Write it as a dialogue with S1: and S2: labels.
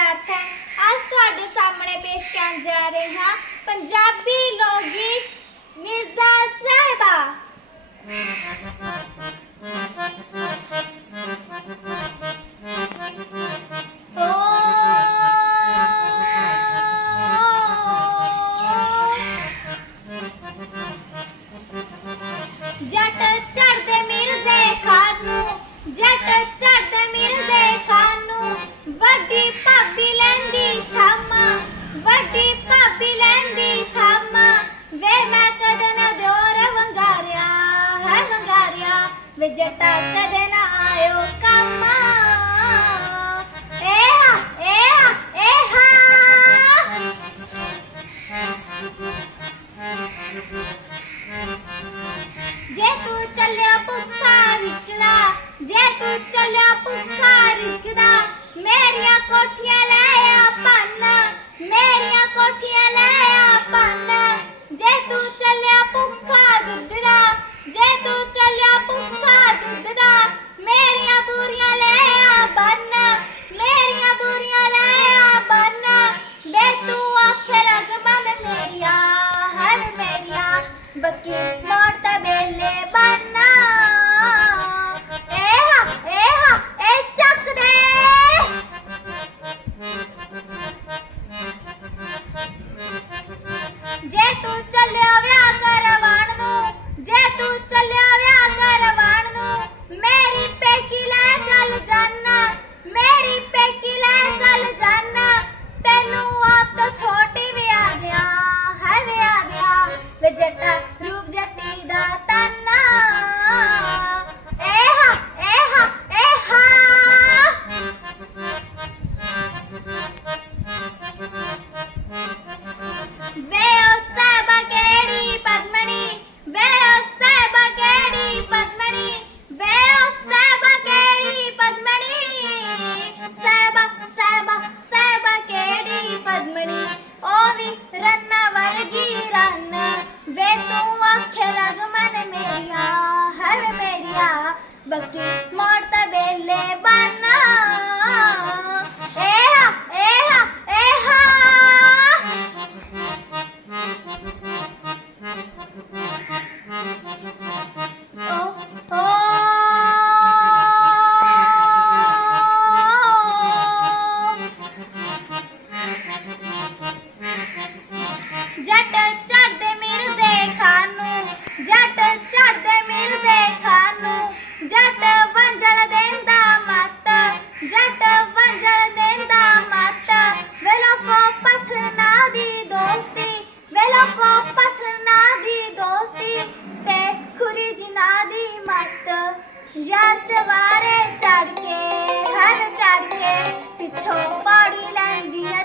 S1: ਵਿਦਿਆਰਥਣ ਅੱਜ ਤੁਹਾਡੇ ਸਾਹਮਣੇ ਪੇਸ਼ ਕਰਨ ਜਾ ਰਹੇ ਹਾਂ ਪੰਜਾਬੀ विजट कदन आयो कम एहा एहा एहा जे तू चलिया पुप्पा रिस्कदा जे तू Ba't game? नादी मत यार चवारे चढ़ के हर चढ़ के पिछो पड़ी लंदिया